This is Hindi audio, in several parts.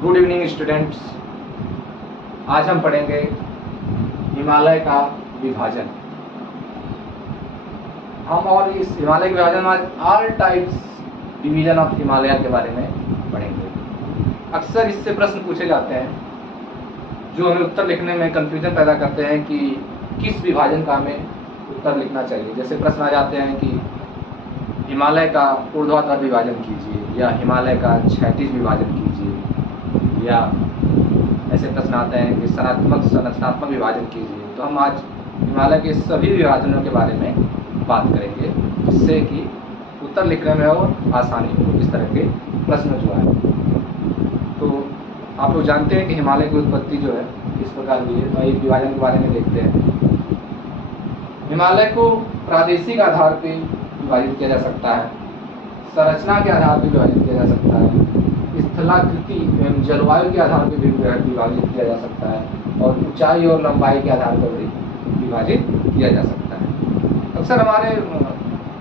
Good evening students. आज हम पढ़ेंगे हिमालय का विभाजन। हम और इस हिमालय के विभाजन में all types division of Himalaya के बारे में पढ़ेंगे। अक्सर इससे प्रश्न पूछे जाते हैं जो हमें उत्तर लिखने में कंफ्यूजन पैदा करते हैं कि किस विभाजन का हमें उत्तर लिखना चाहिए। जैसे प्रश्न आ जाते हैं कि हिमालय का ऊर्ध्वाधर विभाजन कीजिए या हिमालय का क्षैतिज विभाजन कीजिए, या ऐसे प्रश्न आते हैं कि संरचनात्मक विभाजन कीजिए। तो हम आज हिमालय के सभी विभाजनों के बारे में बात करेंगे जिससे कि उत्तर लिखने में और आसानी हो इस तरह के प्रश्न जो है। तो आप लोग जानते हैं कि हिमालय की उत्पत्ति जो है इस प्रकार हुई है। तो एक विभाजन के बारे में देखते हैं। हिमालय को प्रादेशिक आधार पर विभाजित किया जा सकता है, संरचना के आधार पर विभाजित किया जा सकता है, स्थलाकृति एवं जलवायु के आधार पर भी विभाजित किया जा सकता है, और ऊंचाई और लंबाई के आधार पर भी विभाजित किया जा सकता है। अक्सर हमारे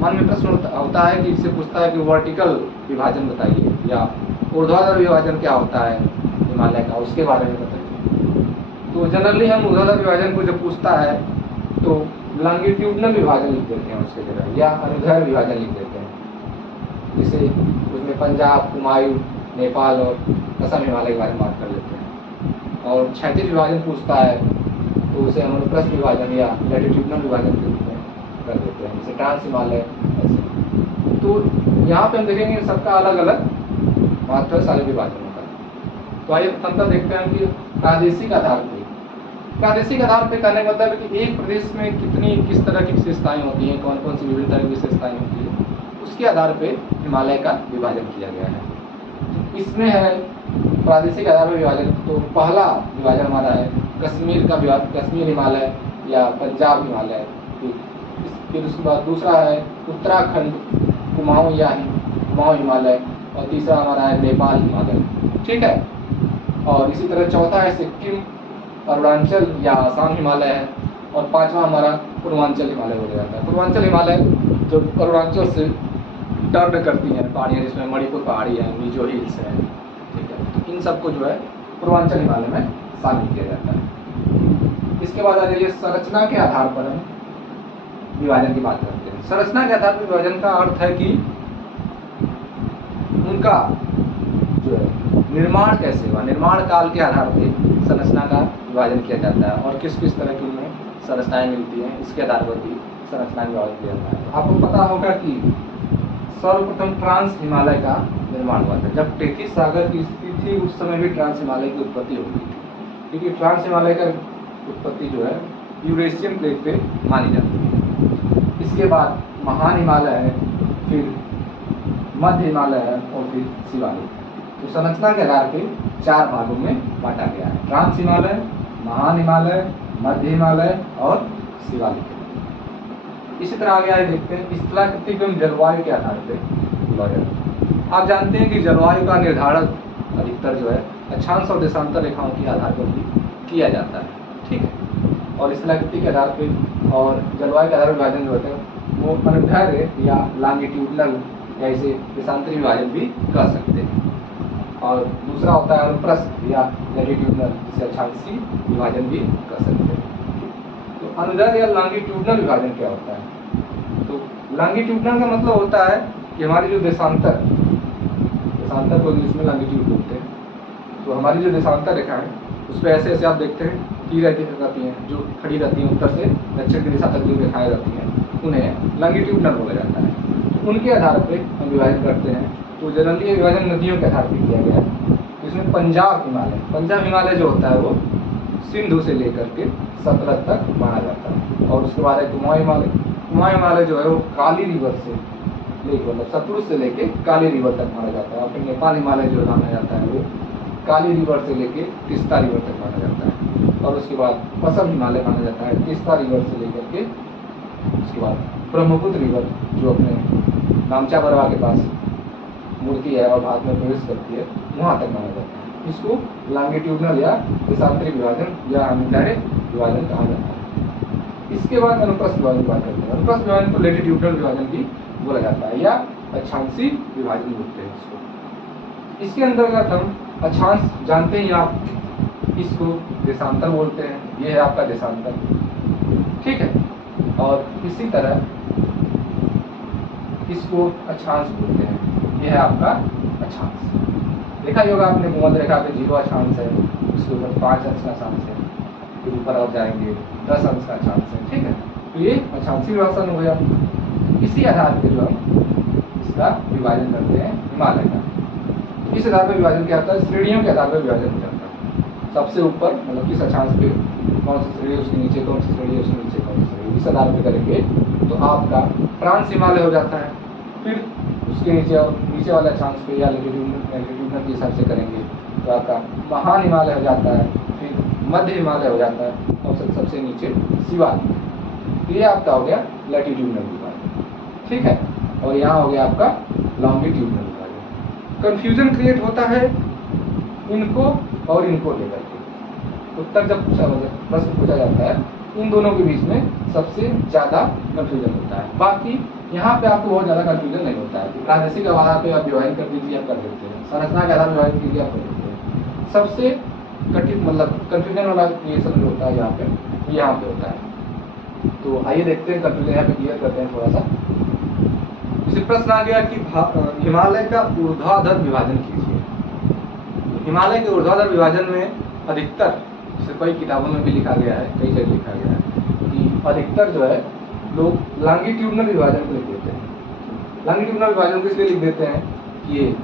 मन में प्रश्न होता है कि इससे पूछता है कि वर्टिकल विभाजन बताइए या ऊर्ध्वाधर विभाजन क्या होता है हिमालय का, उसके बारे में बताइए। तो जनरली हम ऊर्ध्वाधर विभाजन को जब पूछता है तो लॉन्गिट्यूडनल विभाजन लिख देते हैं उसके जगह, या अनुदैर्घ्य विभाजन लिख देते हैं। जिसे उसमें पंजाब, कुमायूं, नेपाल और असम हिमालय के बारे में बात कर लेते हैं। और क्षैतिज विभाजन पूछता है तो उसे हम अनुप्रस्थ विभाजन या लैटिट्यूडनल विभाजन के रूप में कर देते हैं, जैसे ट्रांस हिमालय ऐसे। तो यहाँ पे हम देखेंगे सबका अलग अलग मात्र सारे विभाजन होता है। तो आइए प्रथमतः देखते हैं कि प्रादेशिक आधार पर कहने का मतलब कि एक प्रदेश में किस तरह की विशेषताएं होती हैं, कौन कौन सी विभिन्न तरह की विशेषताएं होती हैं, उसके आधार पर हिमालय का विभाजन किया गया है। इसमें है प्रादेशिक आधार पर विभाजन। तो पहला विभाजन हमारा है कश्मीर का विभाजन, कश्मीर हिमालय या पंजाब हिमालय। फिर उसके बाद दूसरा है उत्तराखंड कुमाऊं या कुमाऊं हिमालय, और तीसरा हमारा है नेपाल हिमालय। ठीक है। और इसी तरह चौथा है सिक्किम, अरुणाचल या आसाम हिमालय है, और पांचवा हमारा पूर्वांचल हिमालय हो जाता है। पूर्वांचल हिमालय जो अरुणाचल से टर्न करती हैं पहाड़ियाँ, जिसमें मणिपुर पहाड़ी है, मिजो हिल्स है। ठीक है। तो इन सबको जो है पूर्वांचल हिमालय में शामिल किया जाता है। इसके बाद आ जाइए संरचना के आधार पर हम विभाजन की बात करते हैं। संरचना के आधार पर विभाजन का अर्थ है कि उनका जो है निर्माण कैसे हुआ, निर्माण काल के आधार पर संरचना का विभाजन किया जाता है, और किस किस तरह की उनमें संरचनाएं मिलती हैं इसके आधार पर भी संरचना विभाजन किया जाता है। आपको पता होगा कि सर्वप्रथम ट्रांस हिमालय का निर्माण हुआ था। जब टेथिस सागर की स्थिति थी उस समय भी ट्रांस हिमालय की उत्पत्ति हो गई थी, क्योंकि ट्रांस हिमालय का उत्पत्ति जो है यूरेशियन प्लेट पे मानी जाती है। इसके बाद महान हिमालय है, फिर मध्य हिमालय है, और फिर शिवालिक। तो संरचना के आधार पर 4 भागों में बांटा गया है: ट्रांस हिमालय, महान हिमालय, मध्य हिमालय और शिवालिक। इसी तरह आगे आगे देखते हैं स्थलाकृति एवं जलवायु के आधार पर। आप जानते हैं कि जलवायु का निर्धारण अधिकतर जो है अक्षांश और देशांतर रेखाओं के आधार पर भी किया जाता है। ठीक है। और स्थलाकृति के आधार पर और जलवायु के आधार पर विभाजन जो होता है वो अनुदैर्घ्य या लॉन्गिट्यूडनल या इसे देशांतरी विभाजन भी कह सकते हैं। और दूसरा होता है अनुप्रस्थ या लैटिट्यूडनल, जिसे अक्षांशीय विभाजन भी कह सकते हैं। तो अनुदैर्घ्य या लॉन्गिट्यूडनल विभाजन क्या होता है? तो लॉन्गिट्यूडनल का मतलब होता है कि हमारी जो देशांतर को इंग्लिश में लॉन्गिट्यूड बोलते हैं। तो हमारी जो देशांतर रेखा है उस पर ऐसे ऐसे आप देखते हैं तीर रहती हैं जो खड़ी रहती हैं, उत्तर से दक्षिण की दिशा तक जो रेखाएं रहती हैं उन्हें लॉन्गिट्यूडनल बोला जाता है। तो उनके आधार पर हम विभाजन करते हैं। तो जनरली ये विभाजन नदियों के आधार पर किया गया है। इसमें पंजाब हिमालय जो होता है वो सिंधु से लेकर के सतलज तक माना जाता है। और उसके बाद है कुमाऊं हिमालय जो है वो काली रिवर से लेकर मतलब सतलुज से लेके काली रिवर तक माना जाता है। और फिर नेपाल हिमालय जो माना जाता है वो काली रिवर से लेके तीस्ता रिवर तक माना जाता है। और उसके बाद पश्चिम हिमालय माना जाता है तीस्ता रिवर से लेकर के उसके बाद ब्रह्मपुत्र रिवर जो अपने नामचा बरवा के पास मुड़ती है और भारत में प्रवेश करती है वहाँ तक माना जाता है। इसको लॉन्गिट्यूडनल या देशांतरी विभाजन या अनुदैर्घ्य विभाजन कहा जाता है। इसके बाद अनुप्रस्थ विभाजन की बात करते हैं। अनुप्रस्थ विभाजन को लैटिट्यूडनल विभाजन भी बोला जाता है या अक्षांशीय विभाजन बोलते हैं इसको। इसके अंतर्गत हम अक्षांश जानते ही आप, इसको देशांतर बोलते हैं, ये है आपका देशांतर, ठीक है। और इसी तरह इसको अक्षांश बोलते हैं, ये है आपका अक्षांश। देखा ही होगा आपने भूमध्य रेखा पे 0 अक्षांश है, उसके ऊपर 5 अंश का अक्षांश है, फिर ऊपर और जाएंगे 10 अंश का अक्षांश है, ठीक है। तो ये अक्षांशीय विभाजन हो गया। इसी आधार पर जो हम इसका विभाजन करते हैं हिमालय का, इस आधार पर विभाजन क्या होता है, श्रेणियों के आधार पर विभाजन हो जाता है। सबसे ऊपर मतलब किस अक्षांश पे कौन सी श्रेणी, उसके नीचे कौन सी श्रेणी, उसके नीचे कौन सी श्रेणी, इस आधार पर करेंगे तो आपका फ्रांस हिमालय हो जाता है। फिर उसके नीचे और नीचे वाले अक्षांश पे या लैटिट्यूड के हिसाब से करेंगे तो आपका महान हिमालय हो जाता है, फिर मध्य हिमालय हो जाता है, और सबसे नीचे शिवालिक। ये आपका हो गया लैटिट्यूडनल विभाजन, ठीक है। और यहाँ हो गया आपका लॉन्गिट्यूडनल विभाजन। कंफ्यूजन क्रिएट होता है इनको और इनको लेकर के। उत्तर जब प्रश्न पूछा जाता है, इन दोनों के बीच में सबसे ज़्यादा कंफ्यूजन होता है। बाकी यहाँ पे आपको बहुत ज़्यादा कंफ्यूजन नहीं होता है। प्रादेशिक आधार पे आप विभाजन कर दीजिए, आप कर देते हैं, संरचना के आधार पर विभाजन कीजिए, आप कर देते हैं। सबसे कठिन मतलब कंफ्यूजन वाला क्रिएशन जो होता है यहाँ पे होता है। तो आइए देखते हैं, कंफ्यूजन यहाँ पे क्लियर करते हैं थोड़ा सा। इसी प्रश्न आ गया कि हिमालय का ऊर्ध्वाधर विभाजन कीजिए। हिमालय के ऊर्ध्वाधर विभाजन में अधिकतर, जैसे कई किताबों में भी लिखा गया है, कई जगह लिखा गया है कि अधिकतर जो है लोग लॉन्गिट्यूडनल विभाजन को लिख देते हैं। लॉन्गिट्यूडनल विभाजन को इसलिए लिख देते हैं कि ये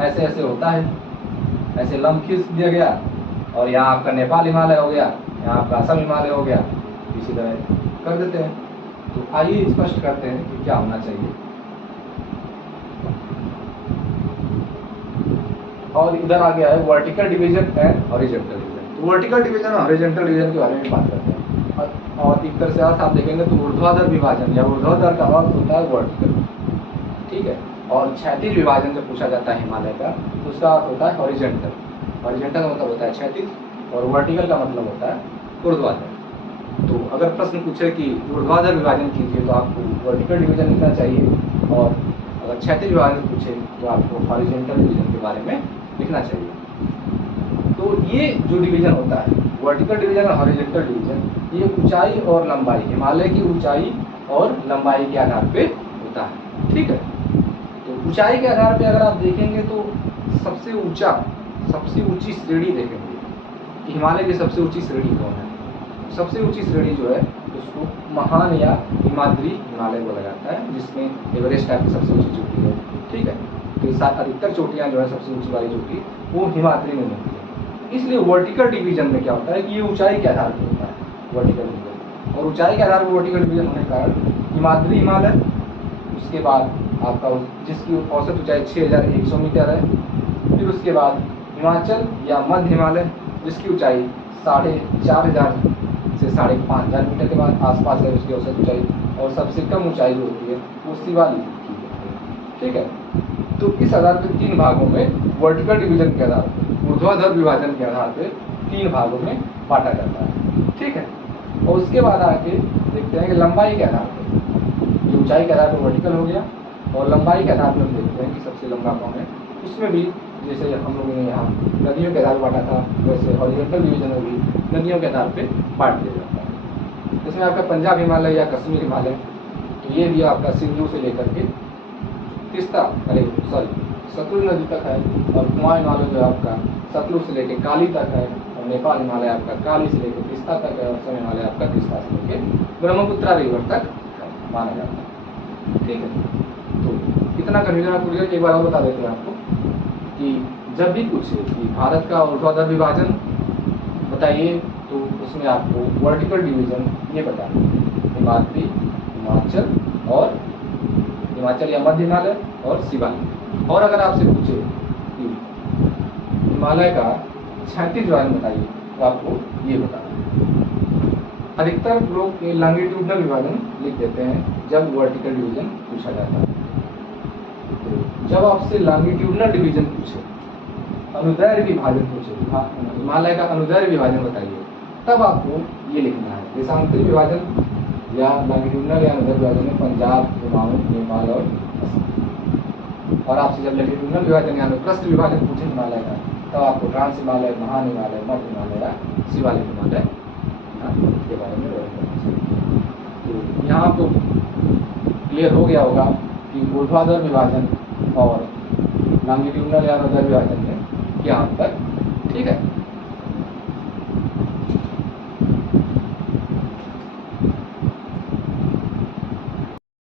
ऐसे ऐसे होता है, ऐसे लंब खींच दिया गया और यहाँ आपका नेपाल हिमालय हो गया, यहाँ आपका असम हिमालय हो गया, इसी तरह कर देते हैं। तो आइए स्पष्ट करते हैं कि क्या होना चाहिए। और इधर आ गया है vertical division and horizontal division. तो वर्टिकल डिवीजन और हॉरिजॉन्टल डिवीजन के बारे में बात करते हैं। और एक तरह से अर्थ आप देखेंगे तो ऊर्ध्वाधर विभाजन या ऊर्ध्वाधर का अर्थ होता है वर्टिकल, ठीक है। और क्षैतिज विभाजन जब पूछा जाता है हिमालय का तो उसका अर्थ होता है हॉरिजॉन्टल। हॉरिजॉन्टल का मतलब होता है क्षैतिज और वर्टिकल का मतलब होता है ऊर्ध्वाधर। तो अगर प्रश्न पूछे कि ऊर्ध्वाधर विभाजन कीजिए तो आपको वर्टिकल डिवीजन लिखना चाहिए, और अगर क्षैतिज विभाजन पूछे तो आपको हॉरिजॉन्टल डिवीजन के बारे में लिखना चाहिए। तो ये जो डिवीजन होता है वर्टिकल डिवीजन और हॉरिजॉन्टल डिवीजन, ये ऊंचाई और लंबाई, हिमालय की ऊंचाई और लंबाई के आधार पे होता है, ठीक है। तो ऊंचाई के आधार पे अगर आप देखेंगे तो सबसे ऊंची श्रेणी देखेंगे कि हिमालय की सबसे ऊंची श्रेणी कौन है। सबसे ऊंची श्रेणी जो है उसको महान या हिमाद्री हिमालय बोला जाता है, जिसमें एवरेस्ट टाइप की सबसे ऊंची चोटी है, ठीक है। तो अधिकतर चोटियाँ जो है सबसे ऊंची वाली चोटी वो हिमाद्री में मिलती है। इसलिए वर्टिकल डिवीजन में क्या होता है कि ये ऊंचाई के आधार पर होता है वर्टिकल डिवीजन, और ऊंचाई के आधार पर वर्टिकल डिवीजन होने के कारण हिमाद्री हिमालय, उसके बाद आपका जिसकी औसत ऊंचाई 6100 मीटर है, फिर उसके बाद हिमाचल या मध्य हिमालय जिसकी ऊंचाई 4500 से 5500 मीटर के बाद आसपास है उसकी औसत ऊंचाई, और सबसे कम ऊंचाई जो होती है वो शिवालिक की होती है, ठीक है। तो इस आधार पर 3 भागों में वर्टिकल डिवीजन के आधार पर, ऊर्ध्वाधर विभाजन के आधार पर 3 भागों में बांटा जाता है, ठीक है। और उसके बाद आके देखते हैं कि लंबाई के आधार पर, ये ऊंचाई के आधार पर वर्टिकल हो गया, और लंबाई के आधार पर हम देखते हैं कि सबसे लंबा कौन है। उसमें भी जैसे हम लोगों ने यहाँ नदियों के आधार पर बांटा था, वैसे हॉरिजॉन्टल डिवीजन में भी नदियों के आधार पर बांट दिया जाता है। इसमें आपका पंजाब हिमालय या कश्मीर हिमालय, तो ये भी आपका सिंधु से लेकर के सतलुज नदी तक है, और कुमाऊं हिमालय जो आपका सतलुज से लेकर काली तक है, और नेपाल हिमालय आपका काली से लेकर तीस्ता तक है, और असम हिमालय आपका तीस्ता से लेकर ब्रह्मपुत्रा रिवर तक माना जाता है, ठीक है। तो इतना कंफ्यूजन आपको क्लियर। एक बार और बता देते हैं आपको कि जब भी पूछे कि भारत का ऊर्ध्वाधर विभाजन बताइए तो उसमें आपको वर्टिकल डिवीजन ये बताना है, हिमाद्री, हिमाचल या मध्य हिमालय और शिवालिक। और अगर आपसे पूछे कि हिमालय का क्षैतिज विभाजन बताइए तो आपको ये बताना है। अधिकतर लोग लॉन्गिट्यूडनल विभाजन लिख देते हैं जब वर्टिकल डिवीजन पूछा जाता है। तो जब आपसे लॉन्गिट्यूडनल डिवीजन पूछे, अनुदैर्घ्य विभाजन पूछे, हिमालय का अनुदैर्घ्य विभाजन बताइए, तब आपको ये लिखना है। देशांतरी विभाजन या लॉन्गिट्यूडनल या अनुदैर्घ्य विभाजन में पंजाब, कुमाऊं, नेपाल और असम। और आपसे जब लैटिट्यूडनल विभाजन यानी पृष्ठ विभाजन पूछे हिमालय का, तब आपको ट्रांस हिमालय, महान हिमालय, मध्य हिमालय या शिवालिक हिमालय इसके बारे में वर्णन करना चाहिए। तो यहाँ आपको क्लियर हो गया होगा कि ऊर्ध्वाधर विभाजन और लॉन्गिट्यूडनल या ऊर्ध्वाधर विभाजन में क्या अंतर, ठीक है।